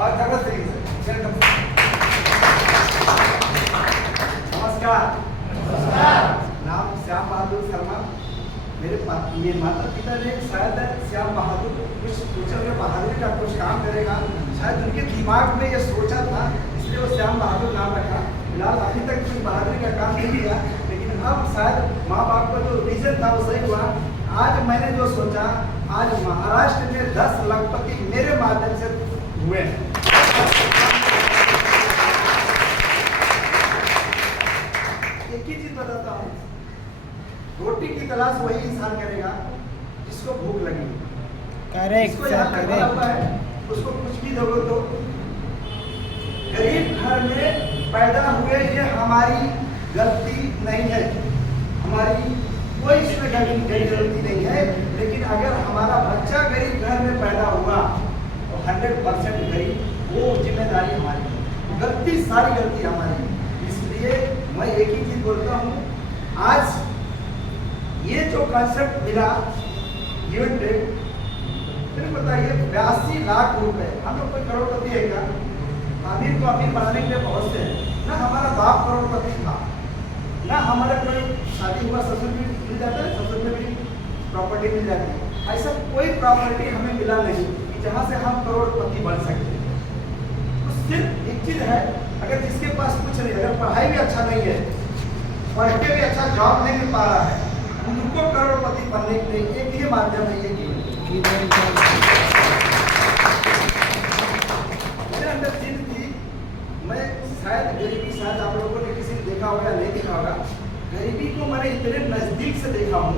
और जगत से नमस्कार। नाम श्याम बहादुर शर्मा। मेरे माता पिता ने शायद श्याम बहादुर कुछ सोचा कि बहादुरी का कुछ काम करेगा, शायद उनके दिमाग में ये सोचा था, इसलिए वो श्याम बहादुर नाम रखा। फिलहाल अभी तक कुछ बहादुरी का काम नहीं किया, लेकिन अब शायद माँ बाप का जो विजन था वो सही हुआ। आज मैंने जो सोचा, आज महाराष्ट्र में 10 लखपति मेरे माध्यम से हुए हैं। एक ही चीज बताता हूँ, रोटी की तलाश वही इंसान करेगा जिसको भूख लगी। Correct correct. उसको कुछ भी दोगे तो गरीब घर में पैदा हुए ये हमारी गलती नहीं है, हमारी कोई इसमें गलती नहीं है। लेकिन अगर हमारा बच्चा गरीब घर में पैदा हुआ तो 100% गरीब, वो जिम्मेदारी हमारी है, गलती सारी गलती हमारी है। इसलिए मैं एक ही चीज बोलता हूँ, आज ये जो कॉन्सेप्ट मिला गिवन टेक, फिर बताइए 82 लाख रुपए, हम लोग कोई करोड़पति है क्या? अमीर को अमीर बनाने के लिए बहुत से हैं। ना हमारा बाप करोड़पति था, ना हमारा कोई शादी हुआ ससुर भी मिल जाता है, ससुर में भी प्रॉपर्टी मिल जाती है। ऐसा कोई प्रॉपर्टी हमें मिला नहीं कि जहाँ से हम करोड़पति बन सकते। तो सिर्फ एक चीज है, अगर जिसके पास कुछ नहीं, अगर पढ़ाई भी अच्छा नहीं है, पढ़ के भी अच्छा जॉब नहीं मिल पा रहा है, उनको करोड़पति बनने के लिए एक ही माध्यम है, ये मेरे अंदर चीज थी। मैं शायद गरीबी, शायद आप लोगों ने किसी ने देखा होगा या नहीं देखा होगा, गरीबी को मैंने इतने नजदीक से देखा हूँ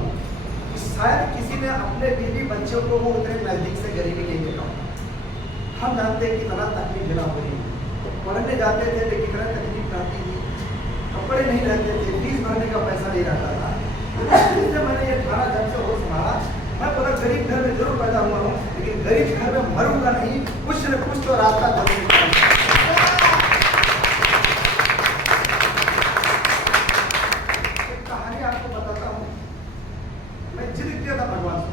कि शायद किसी ने अपने बीवी बच्चों को वो उतने नजदीक से गरीबी नहीं देखा होगा। हम जानते हैं कितना तकलीफ देना हो रही है, पढ़ने जाते थे लेकिन कितना तकलीफ रहती थी, कपड़े नहीं रहते थे, फीस भरने का पैसा नहीं रहता था। इसलिए मैंने ये ठाना जब से होश मारा, मैं बोला गरीब घर में जरूर पैदा हुआ हूँ, लेकिन गरीब घर में मरूंगा नहीं, कुछ न कुछ तो रास्ता जरूर निकालूंगा। एक कहानी आपको बताता हूँ। मैं जिद किया था भगवान से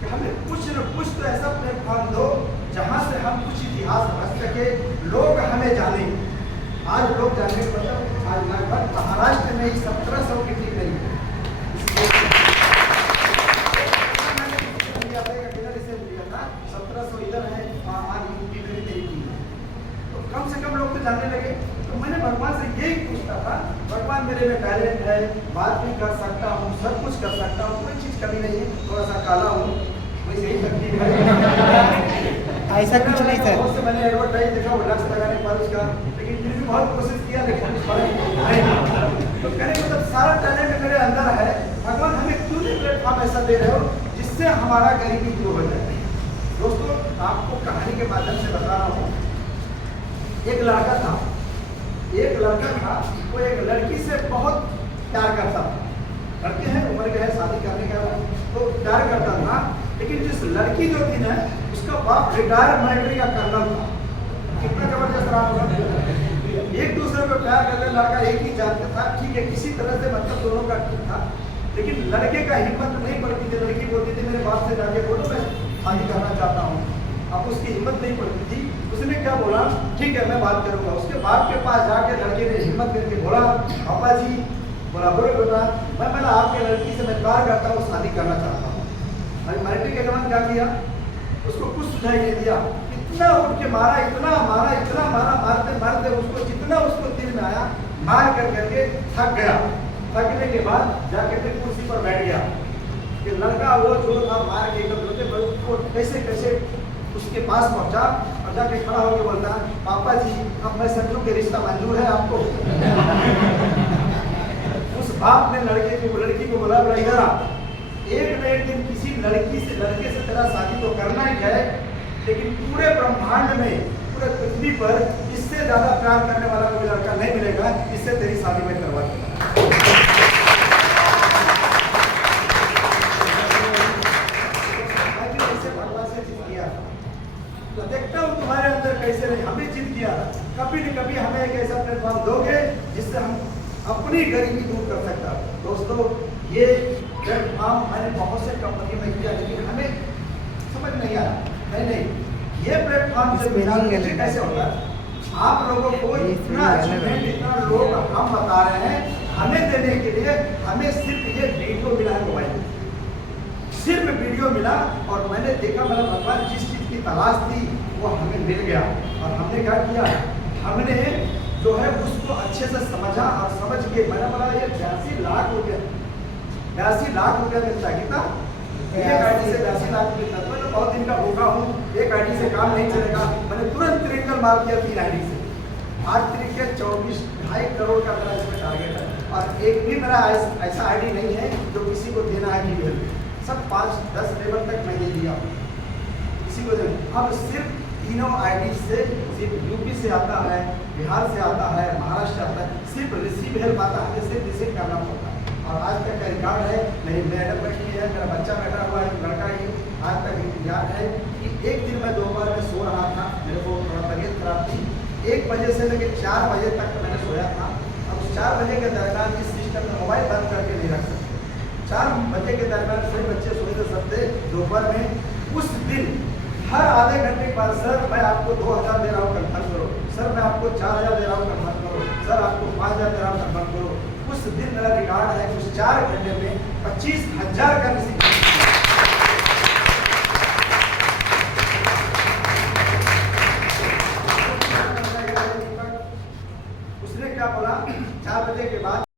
कि हमें कुछ न कुछ तो ऐसा प्लेटफॉर्म दो जहाँ से हम कुछ इतिहास रच सके, लोग हमें जाने। आज लोग जानने को मतलब आज लगभग महाराष्ट्र में ही 1700 की टीम नहीं है। तो कम से कम लोग तो जानने लगे। तो मैंने भगवान से यही पूछता था, भगवान मेरे में टैलेंट है, बात भी कर सकता हूँ, सब कुछ कर सकता हूँ, कोई चीज़ कमी नहीं है, थोड़ा सा काला हूँ, वैसे यही तकलीफ है। ऐसा कुछ नहीं सर। बहुत से मैंने एडवर्टाइज देखा, वो लक्ष्य लगाने पर उसका, लेकिन फिर भी बहुत कोशिश किया, लेकिन तो कहने मतलब सारा टैलेंट मेरे अंदर है, भगवान हमें क्यों नहीं प्लेटफॉर्म ऐसा दे रहे हो जिससे हमारा गरीबी दूर हो जाए। दोस्तों, आपको कहानी के माध्यम से बता रहा हूँ। एक लड़का था, वो एक लड़की से बहुत प्यार करता था। लड़के हैं, उम्र के है, शादी करने का, तो प्यार करता था। लेकिन जिस लड़की जो थी ना, उसका बाप रिटायर्ड मिलिट्री का कर्नल था। कितना जबरदस्त रहा होगा। एक दूसरे को प्यार करने, लड़का एक ही जात का था, ठीक है, किसी तरह से मतलब दोनों का ठीक था, लेकिन लड़के का हिम्मत नहीं पड़ती थी। लड़की बोलती थी मेरे बाप से जाके बोलो मैं शादी करना चाहता हूँ। अब उसकी हिम्मत नहीं पड़ती थी। उसने क्या बोला, ठीक है मैं बात करूंगा। उसके बाप के पास जाके लड़के ने हिम्मत करके बोला, पापा जी, बोला बोलो बेटा, मैं आपके लड़की से मैं प्यार करता हूँ, शादी करना चाहता हूँ। अरे मिलिट्री के जवान क्या किया, उसको कुछ सुझाई नहीं दिया, इतना उठ के मारा, इतना मारा, मारते मारते उसको जितना उसको दिल में आया मार करके थक गया। थकने के बाद जाके फिर कुर्सी पर बैठ गया। कि लड़का वो जो था मार के एकदम कैसे उसके पास पहुंचा और जाके खड़ा होकर बोलता, पापा जी अब मैं समझूं कि रिश्ता मंजूर है आपको। उस बाप ने लड़की को बोला, इधर आ, एक न एक दिन किसी लड़के से तेरा शादी तो करना ही है, लेकिन पूरे ब्रह्मांड में, पूरे पृथ्वी पर इससे ज्यादा प्यार करने वाला कोई लड़का नहीं मिलेगा, इससे तेरी शादी में करवा दूंगा। तो देखता हूँ तुम्हारे अंदर कैसे नहीं, हमें जिद किया, कभी न कभी हमें एक ऐसा प्लेटफॉर्म दोगे जिससे हम अपनी गरीबी दूर कर सकता। दोस्तों, ये प्लेटफॉर्म मैंने बहुत से कंपनी में किया, लेकिन हमें समझ नहीं आया। नहीं, ये प्लेटफॉर्म से बिना Spelling कैसे होगा? आप लोगों को ये इतना spelling अचीवमेंट, अलग है। इतना लोग हम बता रहे हैं, हमें देने के लिए हमें सिर्फ ये वीडियो मिला है मोबाइल में, सिर्फ वीडियो मिला और मैंने देखा मेरा भगवान जिस चीज़ की तलाश थी वो हमें मिल गया। और हमने क्या किया, हमने जो है उसको अच्छे से समझा और समझ के मैंने बोला ये 82 लाख रुपये, 82 लाख रुपये मिलता है कितना? एक आईडी से 82 लाख रुपये मिलता है। मैं तो बहुत दिन का भूखा हूँ, एक आईडी से काम नहीं चलेगा, मैंने तुरंत ट्रिंगल मार दिया 3 आईडी से। आज तरीके 24.5 करोड़ का मेरा इसमें टारगेट है और एक भी मेरा ऐसा आईडी नहीं है जो किसी को देना है ईमेल में, सब 5-10 लेवल तक मैं ये दिया हूँ किसी को देना। अब सिर्फ तीनों आईडी से सिर्फ यूपी से आता है, बिहार से आता है, महाराष्ट्र से आता है, सिर्फ रिसीव हेल्प आता है, हमें सिर्फ रिसीव करना पड़ता है। और आज तक का रिकॉर्ड है, मेरी मैडम बैठी है, मेरा बच्चा बैठा हुआ है, लड़का ही आज तक याद है कि एक दिन मैं दोपहर में सो रहा था, मेरे को थोड़ा तबीयत खराब थी, 1 बजे से लेकर 4 बजे तक मैंने सोया था। अब 4 बजे के दरमियान इस सिस्टम में मोबाइल बंद करके नहीं रख सकते। 4 बजे के दरमियान सभी बच्चे सोए थे सकते दोपहर में। उस दिन हर आधे घंटे के बाद सर मैं आपको 2000 दे रहा हूँ कंफर्म करो, सर मैं आपको 4000 दे रहा हूँ कंफर्म करो, सर आपको 5000 दे रहा हूँ कंफर्म करो। उस दिन मेरा रिकॉर्ड है उस 4 घंटे में 25,000 का रिसीव।